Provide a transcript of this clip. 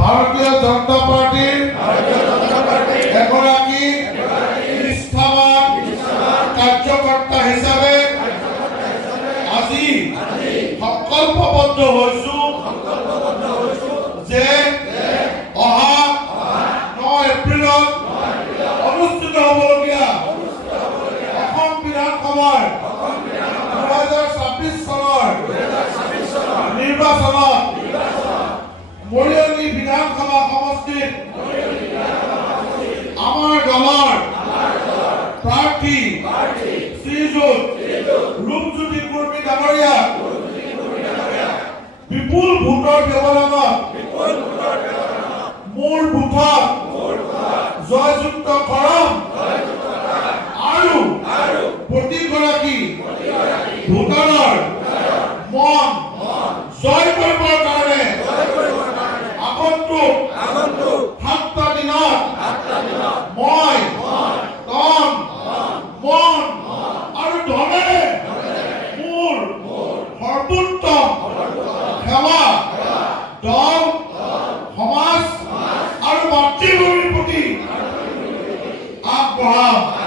ভাৰতীয় জনতা পাৰ্টিৰ এগৰাকী নিষ্ঠাবান কাৰ্যকৰ্তা হিচাপে আজি সংকল্পবদ্ধ হৈছো যে অহা 9 এপ্ৰিলত অনুষ্ঠিত হ'বলগীয়া অসম বিধানসভাৰ 2026 চনৰ নিৰ্বাচনত মৰিয়নি বিধানসভা সমষ্টিত আমাৰ দলৰ প্ৰাৰ্থী শ্ৰীযুত ৰূপজ্যোতি কুৰ্মী ডাঙৰীয়া বিপুল ভোটৰ ব্যৱধানত মোৰ বুথত জয়যুক্ত কৰম আৰু প্ৰতিগৰাকী ভোটাৰৰ মন জয় কৰিবৰ কাৰণে আগন্তুক 7টা দিনত মই তন মন আৰু ধনেৰে মোৰ সৰ্বোত্তম সেৱা দল সমাজ আৰু মাতৃভূমিৰ প্ৰতি আগবঢ়াম।